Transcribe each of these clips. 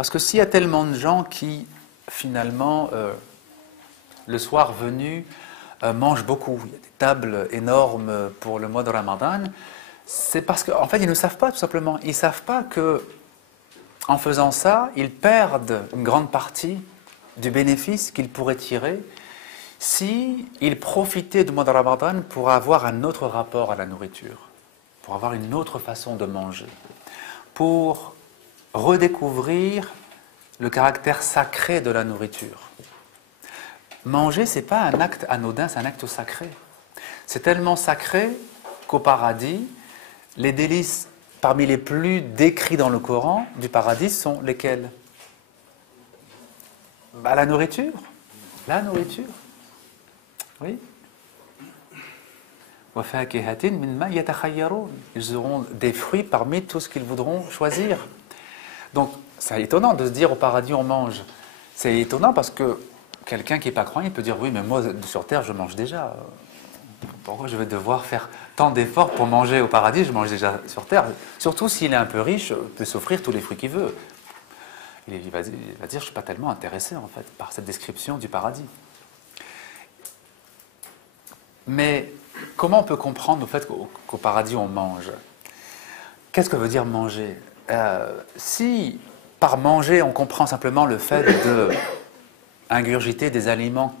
Parce que s'il y a tellement de gens qui, finalement, le soir venu, mangent beaucoup, il y a des tables énormes pour le mois de Ramadan, c'est parce qu'en fait, ils ne savent pas, tout simplement. Ils ne savent pas que, en faisant ça, ils perdent une grande partie du bénéfice qu'ils pourraient tirer si ils profitaient du mois de Ramadan pour avoir un autre rapport à la nourriture, pour avoir une autre façon de manger, pour redécouvrir le caractère sacré de la nourriture. Manger, ce n'est pas un acte anodin, c'est un acte sacré. C'est tellement sacré qu'au paradis, les délices parmi les plus décrits dans le Coran du paradis sont lesquels? La nourriture. La nourriture. Oui. Ils auront des fruits parmi tout ce qu'ils voudront choisir. Donc, c'est étonnant de se dire au paradis on mange. C'est étonnant parce que quelqu'un qui n'est pas croyant, il peut dire oui, mais moi sur terre je mange déjà. Pourquoi je vais devoir faire tant d'efforts pour manger au paradis? Je mange déjà sur terre. Surtout s'il est un peu riche, il peut s'offrir tous les fruits qu'il veut. Il va dire je ne suis pas tellement intéressé en fait par cette description du paradis. Mais comment on peut comprendre le fait qu'au paradis on mange? Qu'est-ce que veut dire manger? Si par manger on comprend simplement le fait de ingurgiter des aliments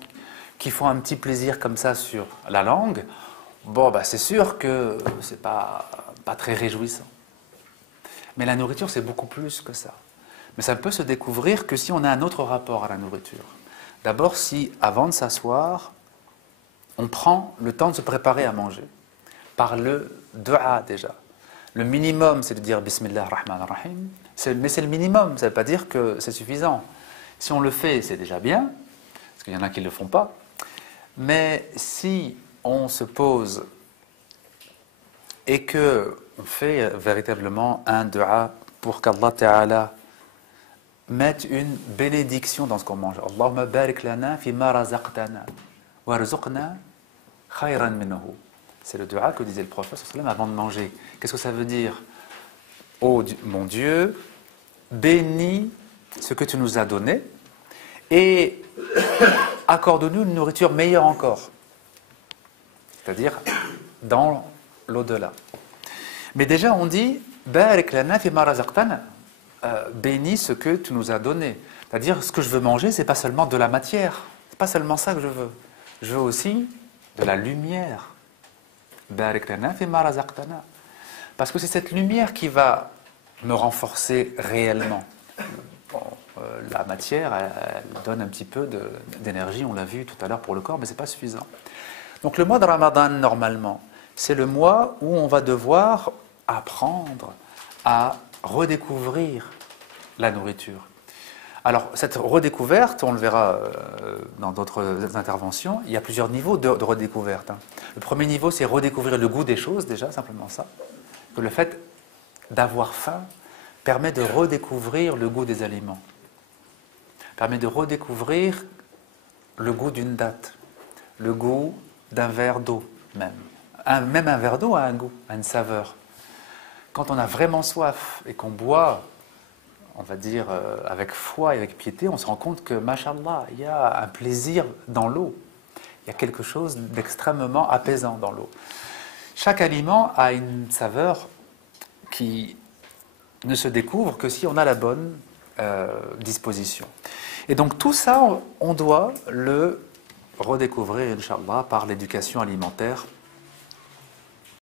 qui font un petit plaisir comme ça sur la langue, bon, c'est sûr que c'est pas très réjouissant. Mais la nourriture, c'est beaucoup plus que ça. Mais ça peut se découvrir que si on a un autre rapport à la nourriture. D'abord, si, avant de s'asseoir, on prend le temps de se préparer à manger. Par le dua, déjà. Le minimum, c'est de dire Bismillah ar-Rahman ar-Rahim. Mais c'est le minimum, ça ne veut pas dire que c'est suffisant. Si on le fait, c'est déjà bien, parce qu'il y en a qui ne le font pas. Mais si on se pose et qu'on fait véritablement un dua pour qu'Allah Ta'ala mette une bénédiction dans ce qu'on mange. Allahumma barik lana fi ma razaqtana warzuqna khayran minhu. C'est le dua que disait le prophète avant de manger. Qu'est-ce que ça veut dire? Oh mon Dieu, bénis ce que tu nous as donné et accorde-nous une nourriture meilleure encore. C'est-à-dire dans l'au-delà. Mais déjà on dit barik lana fi ma razaqtana. Bénis ce que tu nous as donné. C'est-à-dire ce que je veux manger, c'est pas seulement de la matière. C'est pas seulement ça que je veux. Je veux aussi de la lumière. Barik lana fi ma razaqtana. Parce que c'est cette lumière qui va me renforcer réellement. Bon, la matière, elle donne un petit peu d'énergie, on l'a vu tout à l'heure pour le corps, mais ce n'est pas suffisant. Donc le mois de Ramadan, normalement, c'est le mois où on va devoir apprendre à redécouvrir la nourriture. Alors, cette redécouverte, on le verra dans d'autres interventions, il y a plusieurs niveaux de redécouverte. Le premier niveau, c'est redécouvrir le goût des choses, déjà, simplement ça. Que le fait d'avoir faim permet de redécouvrir le goût des aliments, permet de redécouvrir le goût d'une date, le goût d'un verre d'eau même. Même un verre d'eau a un goût, a une saveur. Quand on a vraiment soif et qu'on boit, on va dire avec foi et avec piété, on se rend compte que, mashallah, il y a un plaisir dans l'eau. Il y a quelque chose d'extrêmement apaisant dans l'eau. Chaque aliment a une saveur qui ne se découvre que si on a la bonne disposition. Et donc tout ça, on doit le redécouvrir, Inch'Allah, par l'éducation alimentaire